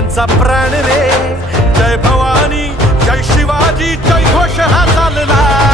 आमचा प्राण रे. जय भवानी जय शिवाजी जय घोष हा चालला.